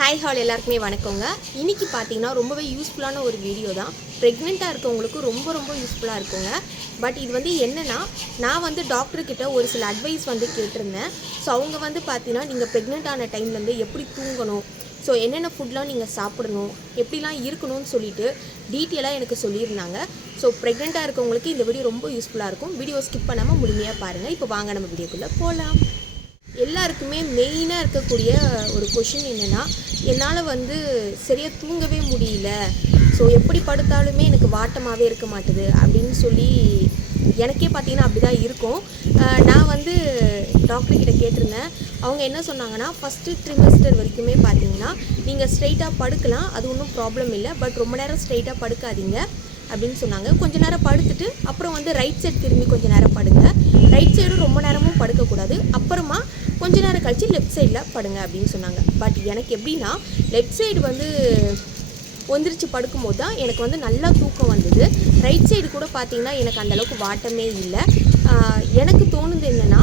Hi hall எல்லாருக்குமே வணக்கங்க. இன்னைக்கு பார்த்தீங்கன்னா ரொம்பவே யூஸ்ஃபுல்லான ஒரு வீடியோ தான். ப்ரெக்னெண்ட்டாக இருக்கவங்களுக்கு ரொம்ப ரொம்ப யூஸ்ஃபுல்லாக இருக்குங்க. பட் இது வந்து என்னென்னா நான் வந்து டாக்டர்கிட்ட ஒரு சில அட்வைஸ் வந்து கேட்டிருந்தேன். ஸோ அவங்க வந்து பார்த்தீங்கன்னா நீங்கள் ப்ரெக்னென்ட் ஆன டைம்லேருந்து எப்படி தூங்கணும்? ஸோ என்னென்ன ஃபுட்லாம் நீங்கள் சாப்பிடணும்? எப்படிலாம் இருக்கணும்னு சொல்லிட்டு டீட்டெயிலாக எனக்கு சொல்லியிருந்தாங்க. ஸோ ப்ரெக்னெண்ட்டாக இருக்கவங்களுக்கு இந்த வீடியோ ரொம்ப யூஸ்ஃபுல்லாக இருக்கும். வீடியோ ஸ்கிப் பண்ணாமல் முழுமையாக பாருங்கள் இப்போ வாங்க நம்ம வீடியோக்குள்ளே போகலாம் எல்லாருக்குமே மெயினாக இருக்கக்கூடிய ஒரு கொஷின் என்னென்னா என்னால் வந்து சரியாக தூங்கவே முடியல. ஸோ எப்படி படுத்தாலுமே எனக்கு வாட்டமாகவே இருக்க மாட்டுது அப்படின்னு சொல்லி எனக்கே பார்த்தீங்கன்னா அப்படி தான் இருக்கும் நான் வந்து டாக்டர் கிட்ட கேட்டிருந்தேன். அவங்க என்ன சொன்னாங்கன்னா ஃபஸ்ட்டு ட்ரிமெஸ்டர் வரைக்குமே பார்த்தீங்கன்னா நீங்கள் ஸ்ட்ரைட்டாக படுக்கலாம். அது ஒன்றும் ப்ராப்ளம் இல்லை. பட் ரொம்ப நேரம் ஸ்ட்ரைட்டாக படுக்காதீங்க. அப்படின்னு சொன்னாங்க. கொஞ்ச நேரம் படுத்துட்டு அப்புறம் வந்து ரைட் சைடு திரும்பி கொஞ்ச நேரம் படுங்க. ரைட் சைடும் ரொம்ப நேரமும் படுக்கக்கூடாது. அப்புறமா கொஞ்ச நேரம் கழிச்சு லெஃப்ட் சைடில் படுங்க அப்படின்னு சொன்னாங்க. பட் எனக்கு எப்படின்னா லெஃப்ட் சைடு வந்து ஒந்திரிச்சு படுக்கும்போது தான் எனக்கு வந்து நல்லா தூக்கம் வந்தது. ரைட் சைடு கூட பார்த்தீங்கன்னா எனக்கு அந்தளவுக்கு வாட்டமே இல்லை. எனக்கு தோணுது என்னென்னா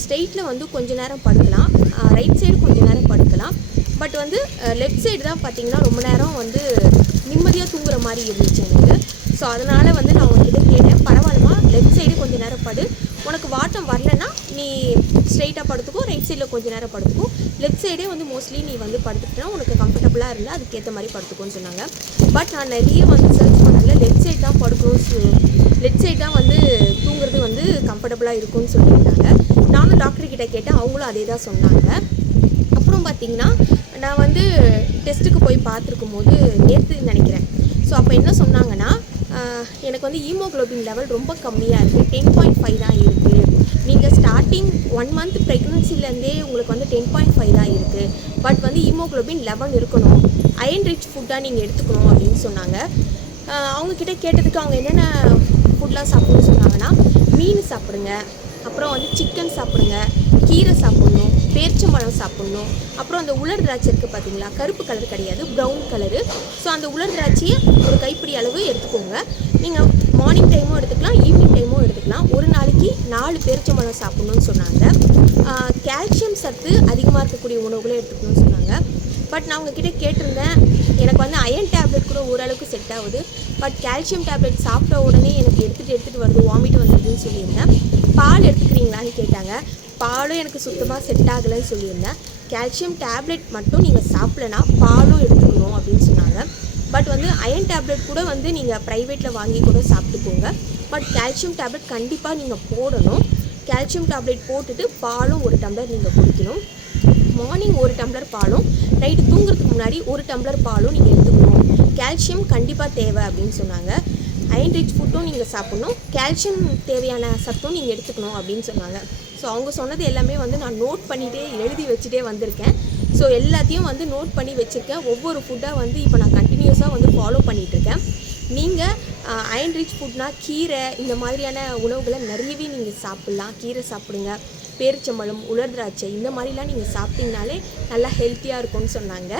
ஸ்ட்ரெயிட்டில் வந்து கொஞ்ச நேரம் படுக்கலாம். ரைட் சைடு கொஞ்ச நேரம் படுக்கலாம். பட் வந்து லெஃப்ட் சைடு தான் பார்த்தீங்கன்னா ரொம்ப நேரம் வந்து நிம்மதியாக தூங்குற மாதிரி இருந்துச்சு எனக்கு. ஸோ அதனால் வந்து நான் உங்ககிட்ட கேட்டேன். பரவாயில்லமா லெஃப்ட் சைடு கொஞ்சம் நேரம் படு. உனக்கு வாட்டம் வரலன்னா நீ ஸ்ட்ரைட்டாக படுத்துக்கோ ரைட் சைடில் கொஞ்ச நேரம் படுத்துக்கும் லெஃப்ட் சைடே வந்து மோஸ்ட்லி நீ வந்து படுத்துக்கிட்டா உனக்கு கம்ஃபர்டபுளாக இருந்தால் அதுக்கேற்ற மாதிரி படுத்துக்கோன்னு சொன்னாங்க. பட் நான் நிறைய வந்து சர்ச் பண்ணதில் லெஃப்ட் சைடு தான் படுக்கணும் லெஃப்ட் சைடு தான் வந்து தூங்குறது வந்து கம்ஃபர்டபுளாக இருக்கும்னு சொல்லியிருந்தாங்க. நானும் டாக்டர் கிட்டே கேட்டேன் அவங்களும் அதே தான் சொன்னாங்க. அப்புறம் பார்த்தீங்கன்னா நான் வந்து டெஸ்ட்டுக்கு போய் பார்த்துருக்கும் போது நேற்று நினைக்கிறேன். ஸோ அப்போ என்ன சொன்னாங்கன்னா எனக்கு வந்து ஹீமோகுளோபின் லெவல் ரொம்ப கம்மியாக இருக்குது டென் பாயிண்ட் ஃபைவ் தான் இருக்குது நீங்கள் ஸ்டார்டிங் ஒன் மந்த் ப்ரெக்னன்சிலேருந்தே உங்களுக்கு வந்து டென் பாயிண்ட் ஃபைவ் தான் இருக்குது பட் வந்து ஹீமோகுளோபின் லெவன் இருக்கணும். அயன் ரிச் ஃபுட்டாக நீங்கள் எடுத்துக்கணும் அப்படின்னு சொன்னாங்க. அவங்கக்கிட்ட கேட்டதுக்கு அவங்க என்னென்ன ஃபுட்லாம் சாப்பிடணும்னு சொன்னாங்கன்னா மீன் சாப்பிடுங்க. அப்புறம் வந்து சிக்கன் சாப்பிடுங்க. கீரை சாப்பிடணும். பேரிச்சம்பழம் சாப்பிடணும். அப்புறம் அந்த உலர் திராட்சை இருக்குது பார்த்தீங்களா கருப்பு கலர் கிடையாது ப்ரௌன் கலரு ஸோ அந்த உலர் திராட்சையை ஒரு கைப்பிடி அளவு எடுத்துக்கோங்க. நீங்கள் மார்னிங் டைமும் எடுத்துக்கலாம் ஈவினிங் டைமும் எடுத்துக்கலாம். ஒரு நாளைக்கு நாலு பேரிச்சம்பழம் சாப்பிட்ணுன்னு சொன்னாங்க. கால்சியம் சத்து அதிகமாக இருக்கக்கூடிய உணவுகளை எடுத்துக்கணும்னு சொன்னாங்க. பட் நான் உங்ககிட்ட கேட்டிருந்தேன் எனக்கு வந்து அயன் டேப்லெட் கூட ஓரளவுக்கு செட் ஆகுது. பட் கால்சியம் டேப்லெட் சாப்பிட்ட உடனே எனக்கு எடுத்துகிட்டு எடுத்துகிட்டு வருது வாமிட் வந்துடுதுன்னு சொல்லியிருந்தேன். பால் எடுத்துக்கிறீங்களான்னு கேட்டாங்க. பாலும் எனக்கு சுத்தமாக செட் ஆகலைன்னு சொல்லியிருந்தேன். கால்சியம் டேப்லெட் மட்டும் நீங்கள் சாப்பிடலனா பாலும் எடுத்துக்கணும் அப்படின்னு சொன்னாங்க. பட் வந்து அயன் டேப்லெட் கூட வந்து நீங்கள் ப்ரைவேட்டில் வாங்கி கூட சாப்பிட்டுக்கோங்க. பட் கால்சியம் டேப்லெட் கண்டிப்பாக நீங்கள் போடணும். கால்சியம் டேப்லெட் போட்டுட்டு பாலும் ஒரு டம்ளர் நீங்கள் குடிக்கணும். மார்னிங் ஒரு டம்ளர் பாலும் நைட்டு தூங்குறதுக்கு முன்னாடி ஒரு டம்ளர் பாலும் நீங்கள் எடுத்துக்கணும். கால்சியம் கண்டிப்பாக தேவை அப்படின்னு சொன்னாங்க. அயன் ரிச் ஃபுட்டும் நீங்கள் சாப்பிட்ணும். கால்சியம் தேவையான சத்தும் நீங்கள் எடுத்துக்கணும் அப்படின்னு சொன்னாங்க. ஸோ அவங்க சொன்னது எல்லாமே வந்து நான் நோட் பண்ணிகிட்டே எழுதி வச்சுட்டே வந்திருக்கேன். ஸோ எல்லாத்தையும் வந்து நோட் பண்ணி வச்சுருக்கேன். ஒவ்வொரு ஃபுட்டாக வந்து இப்போ நான் கண்டினியூஸாக வந்து ஃபாலோ பண்ணிகிட்ருக்கேன் நீங்கள் அயன் ரிச் ஃபுட்னா கீரை இந்த மாதிரியான உணவுகளை நிறையவே நீங்கள் சாப்பிட்லாம். கீரை சாப்பிடுங்க. பேரிச்சம்பழம் உலர் திராட்சை இந்த மாதிரிலாம் நீங்கள் சாப்பிட்டீங்கனாலே நல்லா ஹெல்த்தியாக இருக்கும்னு சொன்னாங்க.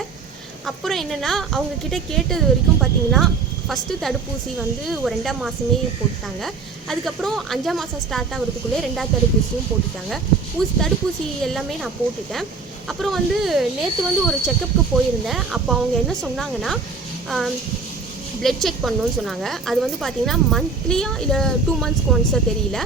அப்புறம் என்னென்னா அவங்கக்கிட்ட கேட்டது வரைக்கும் பார்த்தீங்கன்னா ஃபஸ்ட்டு தடுப்பூசி வந்து ஒரு ரெண்டாம் மாதமே போட்டுட்டாங்க. அதுக்கப்புறம் அஞ்சாம் மாதம் ஸ்டார்ட் ஆகிறதுக்குள்ளே ரெண்டாவது தடுப்பூசியும் போட்டுட்டாங்க. ஊசி தடுப்பூசி எல்லாமே நான் போட்டுட்டேன். அப்புறம் வந்து நேற்று வந்து ஒரு செக்கப்புக்கு போயிருந்தேன். அப்போ அவங்க என்ன சொன்னாங்கன்னா பிளட் செக் பண்ணணும்னு சொன்னாங்க. அது வந்து பார்த்தீங்கன்னா மந்த்லியாக இல்லை டூ மந்த்ஸ்க்கு ஒன்ஸாக தெரியல.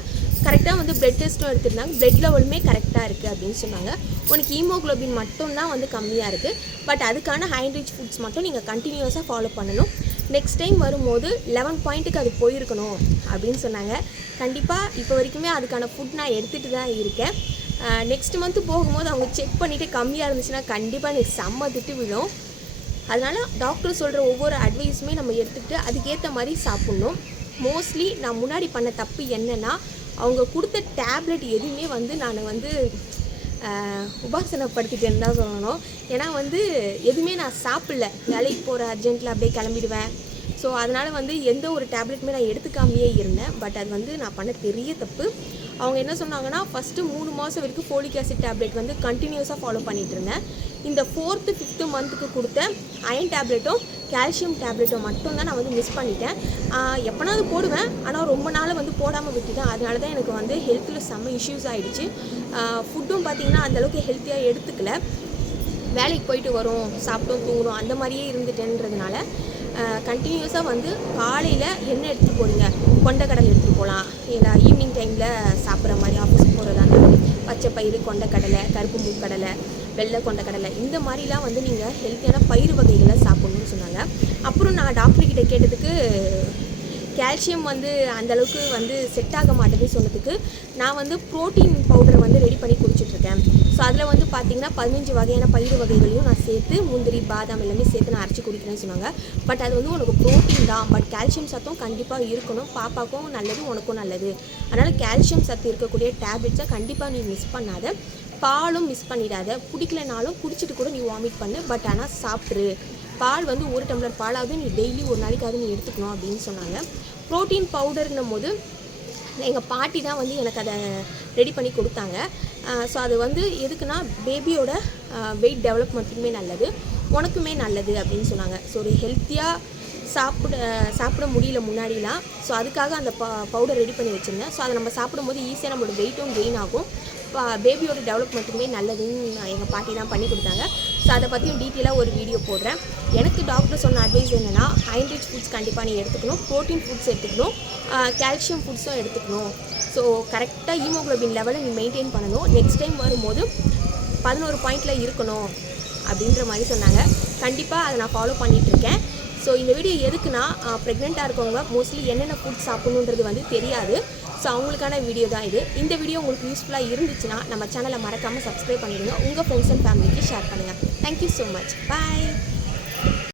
கரெக்டாக வந்து பிளட் டெஸ்ட்டும் எடுத்திருந்தாங்க. பிளட் லெவலுமே கரெக்டாக இருக்குது அப்படின்னு சொன்னாங்க. உனக்கு ஹீமோகுளோபின் மட்டும்தான் வந்து கம்மியாக இருக்குது பட் அதுக்கான ஹை ஃபுட்ஸ் மட்டும் நீங்கள் கண்டினியூஸாக ஃபாலோ பண்ணணும். நெக்ஸ்ட் டைம் வரும்போது லெவன் பாயிண்ட்டுக்கு அது போயிருக்கணும் அப்படின்னு சொன்னாங்க. கண்டிப்பாக இப்போ வரைக்குமே அதுக்கான ஃபுட் நான் எடுத்துகிட்டு தான் இருக்கேன். நெக்ஸ்ட் மந்த்து போகும்போது அவங்க செக் பண்ணிவிட்டு கம்மியாக இருந்துச்சுன்னா கண்டிப்பாக எனக்கு செம்ம திட்டு விழும். அதனால் டாக்டர் சொல்கிற ஒவ்வொரு அட்வைஸுமே நம்ம எடுத்துக்கிட்டு அதுக்கேற்ற மாதிரி சாப்பிட்ணும். மோஸ்ட்லி நான் முன்னாடி பண்ண தப்பு என்னென்னா அவங்க கொடுத்த டேப்லெட் எதுவுமே வந்து நான் வந்து உபாசனப்படுத்திட்டேன்னு தான் சொல்லணும். ஏன்னா வந்து எதுவுமே நான் சாப்பிடல. வேலைக்கு போகிற அர்ஜென்ட்டில் அப்படியே கிளம்பிடுவேன். ஸோ அதனால் வந்து எந்த ஒரு டேப்லெட்டுமே நான் எடுத்துக்காமையே இருந்தேன். பட் அது வந்து நான் பண்ண பெரிய தப்பு. அவங்க என்ன சொன்னாங்கன்னா ஃபஸ்ட்டு மூணு மாதம் வரைக்கும் ஃபோலிக் ஆசிட் டேப்லெட் வந்து கண்டினியூஸாக ஃபாலோ பண்ணிகிட்டு இருந்தேன். இந்த ஃபோர்த்து ஃபிஃப்த்து மந்த்துக்கு கொடுத்த அயன் டேப்லெட்டும் கால்சியம் டேப்லெட்டும் மட்டும்தான் நான் வந்து மிஸ் பண்ணிட்டேன். எப்போனாவது போடுவேன். ஆனால் ரொம்ப நாள் வந்து போடாமல் விட்டுட்டேன். அதனால தான் எனக்கு வந்து ஹெல்த்தில் செம்ம இஷ்யூஸ் ஆகிடுச்சு ஃபுட்டும் பார்த்தீங்கன்னா அந்தளவுக்கு ஹெல்த்தியாக எடுத்துக்கல. வேலைக்கு போயிட்டு வரோம் சாப்பிட்டோம் தூங்குறோம் அந்த மாதிரியே இருந்துட்டேன்றதுனால கண்டினியூஸாக வந்து காலையில் என்ன எடுத்துகிட்டு போகிறீங்க கொண்டைக்கடலை எடுத்துகிட்டு போகலாம் இல்லை ஈவினிங் டைமில் சாப்பிட்ற மாதிரி ஆஃபீஸ் போகிறதா இருந்தாலும் பச்சை பயிறு கொண்டக்கடலை கருப்பு மூக்கடலை வெள்ளை கொண்டைக்கடலை இந்த மாதிரிலாம் வந்து நீங்கள் ஹெல்த்தியான பயிர் வகைகளை சாப்பிட்ணுன்னு சொன்னாங்க. அப்புறம் நான் டாக்டர்கிட்ட கேட்டதுக்கு கால்சியம் வந்து அந்தளவுக்கு வந்து செட் ஆக மாட்டேதுன்னு சொன்னதுக்கு நான் வந்து ப்ரோட்டீன் பவுடரை வந்து ரெடி பண்ணி குடிச்சிட்ருக்கேன் ஸோ அதில் வந்து பார்த்திங்கன்னா பதினஞ்சு வகையான பயிர் வகைகளையும் நான் சேர்த்து முந்திரி பாதாம் எல்லாமே சேர்த்து நான் அரைச்சி குடிக்கிறேன்னு சொன்னாங்க. பட் அது வந்து உனக்கு ப்ரோட்டீன் தான். பட் கால்சியம் சத்தும் கண்டிப்பாக இருக்கணும். பாப்பாக்கும் நல்லது உனக்கும் நல்லது. அதனால் கால்சியம் சத்து இருக்கக்கூடிய டேப்லெட்ஸை கண்டிப்பாக நீ மிஸ் பண்ணாத. பாலும் மிஸ் பண்ணிடாத. பிடிக்கலனாலும் குடிச்சிட்டு கூட நீ வாமிட் பண்ணு. பட் ஆனால் சாப்பிட்ரு பால் வந்து ஒரு டம்ளர் பாலாவது நீ டெய்லி ஒரு நாளைக்காவது நீ எடுத்துக்கணும் அப்படின்னு சொன்னாங்க. ப்ரோட்டீன் பவுடர்னும் போது எங்கள் பாட்டி தான் வந்து எனக்கு அதை ரெடி பண்ணி கொடுத்தாங்க. ஸோ அது வந்து எதுக்குன்னா பேபியோட வெயிட் டெவலப்மெண்ட்டுக்குமே நல்லது உனக்குமே நல்லது அப்படின்னு சொன்னாங்க. ஸோ ஒரு ஹெல்த்தியாக சாப்பிட சாப்பிட முடியல முன்னாடிலாம். ஸோ அதுக்காக அந்த ப பவுடர் ரெடி பண்ணி வச்சுருந்தேன். ஸோ அதை நம்ம சாப்பிடும்போது ஈஸியாக நம்மளோட வெயிட்டும் கெயின் ஆகும். பேபியோட டெவலப்மெண்ட்டுக்குமே நல்லதுன்னு எங்கள் பாட்டி தான் பண்ணி கொடுத்தாங்க. ஸோ அதை பற்றியும் டீட்டெயிலாக ஒரு வீடியோ போடுறேன். எனக்கு டாக்டர் சொன்ன அட்வைஸ் என்னென்னா ஹைன்ரிச் ஃபுட்ஸ் கண்டிப்பாக நீ எடுத்துக்கணும். ப்ரோட்டீன் ஃபுட்ஸ் எடுத்துக்கணும். கால்சியம் ஃபுட்ஸும் எடுத்துக்கணும். ஸோ கரெக்டாக ஹீமோக்ளோபின் லெவலை நீ மெயின்டைன் பண்ணணும். நெக்ஸ்ட் டைம் வரும்போது பதினோரு பாயிண்டில் இருக்கணும். அப்படின்ற மாதிரி சொன்னாங்க. கண்டிப்பாக அதை நான் ஃபாலோ பண்ணிகிட்ருக்கேன் ஸோ இந்த வீடியோ எதுக்குன்னா ப்ரெக்னெண்ட்டாக இருக்கவங்க மோஸ்ட்லி என்னென்ன ஃபுட் சாப்பிடணுன்றது வந்து தெரியாது. ஸோ அவங்களுக்கான வீடியோ தான் இது. இந்த வீடியோ உங்களுக்கு யூஸ்ஃபுல்லாக இருந்துச்சுன்னா நம்ம சேனலை மறக்காமல் சப்ஸ்கிரைப் பண்ணிடுங்க. உங்கள் ஃப்ரெண்ட்ஸ் அண்ட் ஃபேமிலிக்கு ஷேர் பண்ணுங்கள் thank you so much bye